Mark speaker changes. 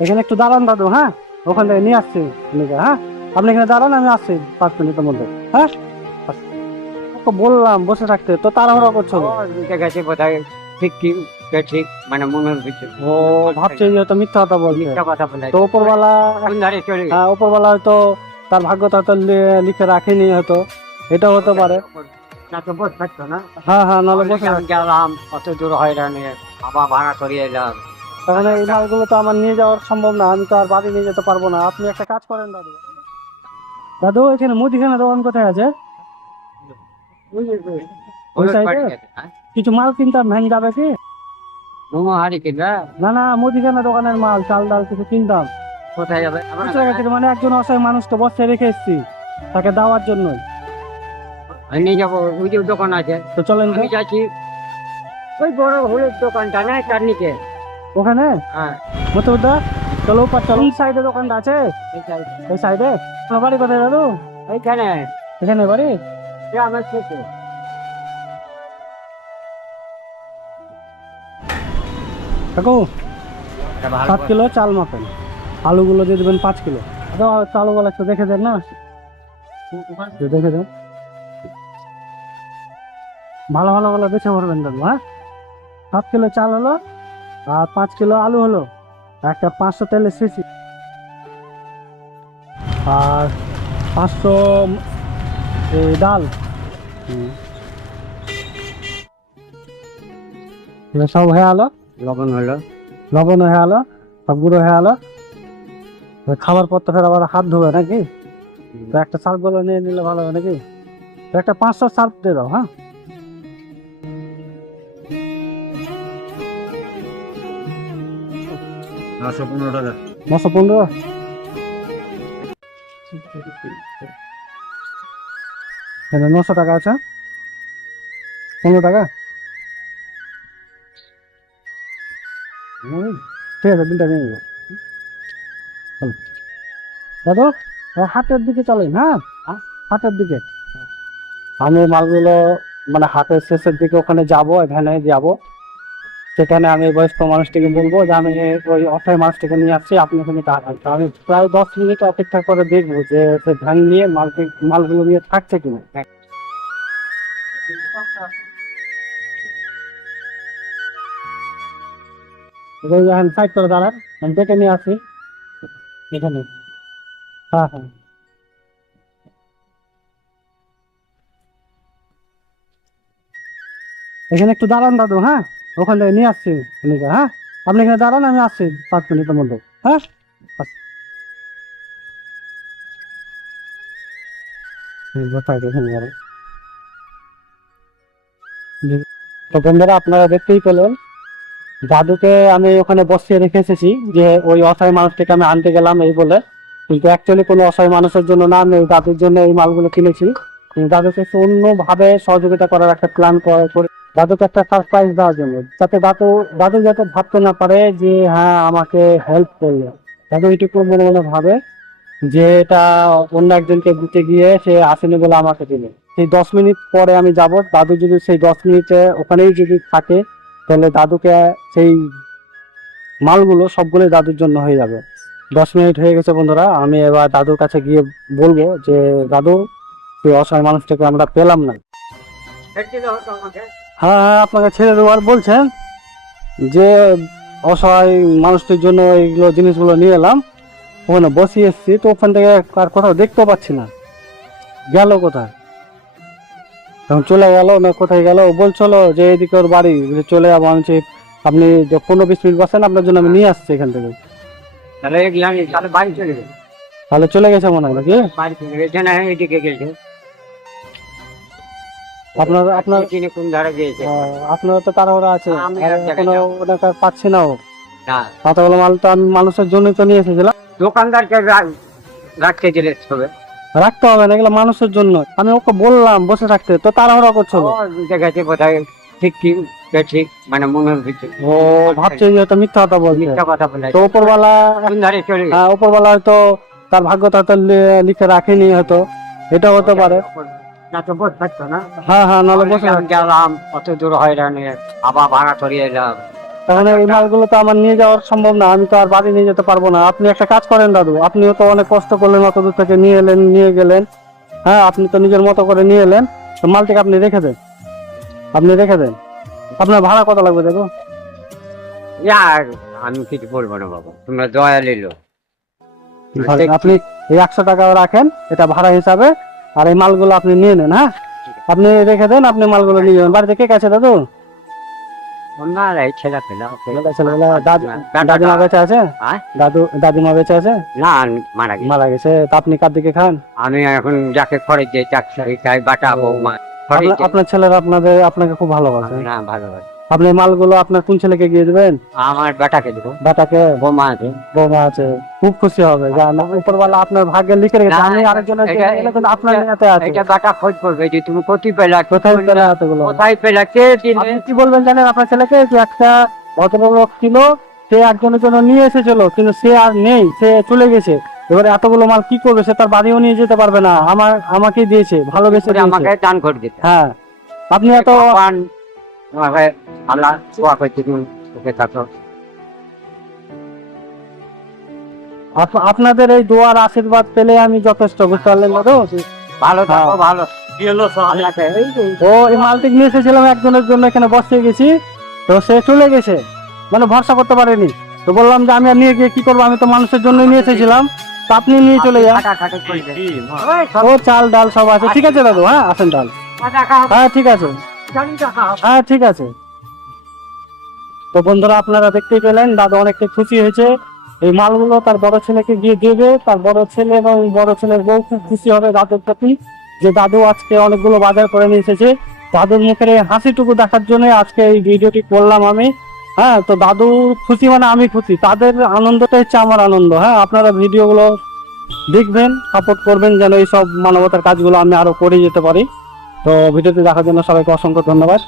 Speaker 1: এখানে একটু দাঁড়ান দাদু হ্যাঁ? ওখান থেকে নিয়ে আসছি হ্যাঁ? আপনি এখানে দাঁড়ান আমি আসছি পাঁচ মিনিটের মধ্যে হ্যাঁ? তো বললাম বসে থাকতে তো তাড়াহুড়া করছ
Speaker 2: গেছে ঠিক কি ঠিক মানে মনে হচ্ছে।
Speaker 1: ও ভাবছে যে হয়তো মিথ্যা কথা বলছে।
Speaker 2: মিথ্যা কথা বলে।
Speaker 1: তো ওপরওয়ালা
Speaker 2: কোন ধারে চলে গেছে?
Speaker 1: হ্যাঁ ওপরওয়ালা হয়তো তার ভাগ্যটা হয়তো লি- লিখে রাখেনি হয়তো। হতে পারে। হ্যাঁ হ্যাঁ নাহলে বসে
Speaker 2: গেলাম কত দূর হয়রানি আবার ভাড়া এলাম।
Speaker 1: তাহলে এই মালগুলো তো আমার নিয়ে যাওয়ার সম্ভব না আমি তো আর বাড়ি নিয়ে যেতে পারব না। আপনি একটা কাজ করেন দাদু। দাদু এখানে মুদিখানা দোকান কোথায় আছে? ওই সাইডে কিছু মাল কিনতাম ভ্যান যাবে কি? না না মুদিখানা দোকানের মাল চাল ডাল কিছু কিনতাম।
Speaker 2: কোথায় যাবে?
Speaker 1: মানে একজন অসহায় মানুষ তো বসে রেখে এসছি তাকে দেওয়ার জন্য
Speaker 2: আমি নিয়ে যাব ওই যে দোকান আছে।
Speaker 1: তো চলেন
Speaker 2: আমি যাচ্ছি ওই বড় হলুদ দোকানটা না তার নিচে
Speaker 1: ওখানে?
Speaker 2: হ্যাঁ।
Speaker 1: মতুদা চলো উপর চলো। সাইডে দোকানটা আছে? এই সাইডে তোমার বাড়ি কোথায় দাদু?
Speaker 2: এইখানে।
Speaker 1: এখানে বাড়ি?
Speaker 2: আমার শেষে
Speaker 1: কাকু সাত কিলো চাল মাপেন। আলুগুলো দিয়ে দেবেন পাঁচ কিলো। আচ্ছা চালুগুলো একটু দেখে দেন না? দেখে দেন। ভালো ভালো ভালো বেছে ভরবেন দাদু হ্যাঁ? সাত কিলো চাল হলো আর পাঁচ কিলো আলু হলো। একটা পাঁচশো তেলের সিসি আর পাঁচশো এই ডাল। সব হয়ে গেলো
Speaker 2: লবণ হলো।
Speaker 1: লবণ হয়ে গেলো সব গুঁড়ো হয়ে গেলো এবার খাবার পর তো ফের আবার হাত ধোবে নাকি? তো একটা সার্ফগুলো নিয়ে নিলে ভালো হবে নাকি? তো একটা পাঁচশো সার্ফ দিয়ে দাও হ্যাঁ?
Speaker 3: নশো পনেরো টাকা।
Speaker 1: নশো পনেরো? এখানে নশো টাকা আছে পনেরো টাকা? ঠিক আছে বিলটা নিয়ে নেব। দাদু হাটের দিকে চলেন হ্যাঁ?
Speaker 2: হ্যাঁ?
Speaker 1: হাটের দিকে। আমি মালগুলো মানে হাটের শেষের দিকে ওখানে যাব এখানে যাব। সেখানে আমি বয়স্ক মানুষটিকে বলব যে আমি ওই অসহায় মানুষটিকে নিয়ে আসছি, আপনি ওখানে তো আমি প্রায় দশ মিনিট অপেক্ষা করে দেখব যে সে ভ্যান নিয়ে মালকে মালগুলো নিয়ে থাকছে কিনা। এখন সাইড করে দাঁড়ান, আমি ডেকে নিয়ে আসি। এখানে। হ্যাঁ হ্যাঁ। এখানে একটু দাঁড়ান দাদু হ্যাঁ? ওখান থেকে নিয়ে আসছি। হ্যাঁ? আপনি এখানে দাঁড়ান, আমি আসছি পাঁচ মিনিটের মধ্যে। হ্যাঁ? তো বন্ধুরা, আপনারা দেখতেই পেলেন, দাদুকে আমি ওখানে বসিয়ে রেখে এসেছি যে ওই অসহায় মানুষটাকে আমি আনতে গেলাম এই বলে। কিন্তু অ্যাকচুয়ালি কোনো অসহায় মানুষের জন্য না, আমি জন্য এই মালগুলো কিনেছি। দাদুকে একটু অন্যভাবে সহযোগিতা করার একটা প্ল্যান করে দাদুকে একটা সারপ্রাইজ দেওয়ার জন্য। যাতে দাদু দাদু যাতে ভাবতে না পারে যে হ্যাঁ আমাকে হেল্প করল। দাদু এইটুকু মনে মনে ভাবে যে, এটা অন্য একজনকে দিতে গিয়ে সে আসেনি বলে আমাকে দিল। সেই দশ মিনিট পরে আমি যাব। দাদু যদি সেই দশ মিনিটে ওখানেই যদি থাকে, তাহলে দাদুকে সেই মালগুলো সবগুলোই দাদুর জন্য হয়ে যাবে। দশ মিনিট হয়ে গেছে বন্ধুরা, আমি এবার দাদুর কাছে গিয়ে বলব যে, দাদু সেই অসহায় মানুষটাকে আমরা পেলাম না।
Speaker 2: আমাকে
Speaker 1: হ্যাঁ হ্যাঁ আপনাকে ছেড়ে দেওয়ার বলছেন যে অসহায় মানুষটির জন্য এইগুলো জিনিসগুলো নিয়ে এলাম। ওখানে বসিয়ে এসছি তো ওখান থেকে আর কোথাও দেখতেও পাচ্ছি না। গেল কোথায়? তখন চলে গেল না কোথায় গেল? ও বলছিল যে এদিকে ওর বাড়ি চলে যাব আমি আপনি যে পনেরো বিশ মিনিট বসেন আপনার জন্য আমি নিয়ে আসছি এখান থেকে।
Speaker 2: তাহলে চলে গেছে
Speaker 1: মনে হয় নাকি? আপনার আপনার
Speaker 2: চিনি কোন ধারে গিয়েছে?
Speaker 1: আপনার তো তাড়াহুড়া আছে। পাচ্ছি না ও। কতগুলো মাল তো আমি মানুষের জন্যই তো নিয়ে এসেছিলাম।
Speaker 2: দোকানদারকে রাখতে দিলে হবে।
Speaker 1: রাখতে হবে না এগুলো মানুষের জন্য। আমি ওকে বললাম বসে থাকতে। তো তাড়াহুড়া করছিল
Speaker 2: ও বোধহয় ঠিক কি ঠিক মানে
Speaker 1: ও ভাবছে যে হয়তো মিথ্যা কথা বলছে।
Speaker 2: মিথ্যা কথা বলে।
Speaker 1: তো উপরওয়ালা হ্যাঁ উপরওয়ালা হয়তো তার ভাগ্যটা হয়তো লিখে রাখেনি হয়তো। এটা হতে পারে।
Speaker 2: না থাকতো না?
Speaker 1: হ্যাঁ হ্যাঁ নাহলে
Speaker 2: আমি গেলাম কত দূর হয়রানি আবার ভাড়া করে এলাম।
Speaker 1: তাহলে এই মালগুলো তো আমার নিয়ে যাওয়ার সম্ভব না আমি তো আর বাড়ি নিয়ে যেতে পারব না। আপনি একটা কাজ করেন দাদু আপনিও তো অনেক কষ্ট করলেন অত দূর থেকে নিয়ে এলেন নিয়ে গেলেন। হ্যাঁ আপনি তো নিজের মতো করে নিয়ে এলেন। তো মালটিকে আপনি রেখে দেন। আপনি রেখে দেন। আপনার ভাড়া কত লাগবে দেখো?
Speaker 2: আর আমি কিছু বলব না বাবা তোমরা দয়া নিল।
Speaker 1: আপনি এই একশো টাকা রাখেন এটা ভাড়া হিসাবে। আর এই মালগুলো আপনি নিয়ে নেন হ্যাঁ? আপনি রেখে দেন আপনি মালগুলো নিয়ে যাবেন। বাড়িতে কে কাছে দাদু? দাদিমা বেঁচে আছে?
Speaker 2: হ্যাঁ?
Speaker 1: দাদু দাদিমা বেঁচে আছে?
Speaker 2: না মারা গেছে।
Speaker 1: মারা গেছে। তা আপনি কার দিকে খান?
Speaker 2: আমি এখন যাকে চাকরি বাটা বৌমা।
Speaker 1: আপনার- আপনার ছেলেরা আপনাদের আপনাকে খুব ভালোবাসে।
Speaker 2: না ভালোবাসে।
Speaker 1: আপনি মালগুলো আপনার কোন ছেলেকে গিয়ে দেবেন?
Speaker 2: আমার বেটাকে দেবো।
Speaker 1: বেটাকে?
Speaker 2: বৌমা আছে।
Speaker 1: বৌমা আছে। খুব খুশি হবে জান উপরওয়ালা আপনার ভাগ্যে লিখে রেখেছে। আমি আরেকজনের আপনার হাতে আছে।
Speaker 2: এটা বেটা খোঁজ করবে যে তুমি কোথায় পেলা
Speaker 1: কোথায় পেলে হাতেগুলো
Speaker 2: কোথায় পেলা কে
Speaker 1: আপনি কি বলবেন জানেন? আপনার ছেলেকে যে একটা ভদ্রলোক ছিল সে একজনের জন্য নিয়ে এসেছিল কিন্তু সে আর নেই সে চলে গেছে। এবারে এতগুলো মাল কি করবে? সে তার বাড়িও নিয়ে যেতে পারবে না। আমার আমাকে দিয়েছে ভালোবেসে
Speaker 2: আমাকে দান করে দিতে।
Speaker 1: হ্যাঁ। আপনি এত
Speaker 2: ভগবান আমাকে আল্লাহ দোয়া করছি তুমি সুখে থাকো
Speaker 1: আপনাদের এই দোয়ার আশীর্বাদ পেলে আমি যথেষ্ট বুঝতে পারলেন দাদু?
Speaker 2: ভালো থাকো
Speaker 1: হ্যাঁ।
Speaker 2: ভালো এই যে
Speaker 1: ও এই মালটি নিয়ে এসেছিলাম একজনের জন্য এখানে বসে গেছি। তো সে চলে গেছে। মানে ভরসা করতে পারেনি। তো বললাম যে আমি আর নিয়ে গিয়ে কি করব? আমি তো মানুষের জন্য নিয়ে এসেছিলাম। তো আপনি নিয়ে চলে যান। ও চাল ডাল সব আছে। ঠিক আছে দাদু হ্যাঁ আসেন ডাল হ্যাঁ ঠিক আছে। হ্যাঁ ঠিক আছে। তো বন্ধুরা, আপনারা দেখতেই পেলেন, দাদু অনেকটা খুশি হয়েছে। এই মালগুলো তার বড় ছেলেকে গিয়ে দেবে। তার বড় ছেলে এবং বড় ছেলের বউ খুব খুশি হবে দাদুর প্রতি, যে দাদু আজকে অনেকগুলো বাজার করে নিয়ে এসেছে। দাদুর মুখের এই হাসিটুকু দেখার জন্য আজকে এই ভিডিওটি করলাম আমি। হ্যাঁ তো দাদু খুশি মানে আমি খুশি। তাদের আনন্দটা হচ্ছে আমার আনন্দ। হ্যাঁ আপনারা ভিডিওগুলো দেখবেন, সাপোর্ট করবেন যেন এই সব মানবতার কাজগুলো আমি আরও করে যেতে পারি। তো ভিডিওটি দেখার জন্য সবাইকে অসংখ্য ধন্যবাদ।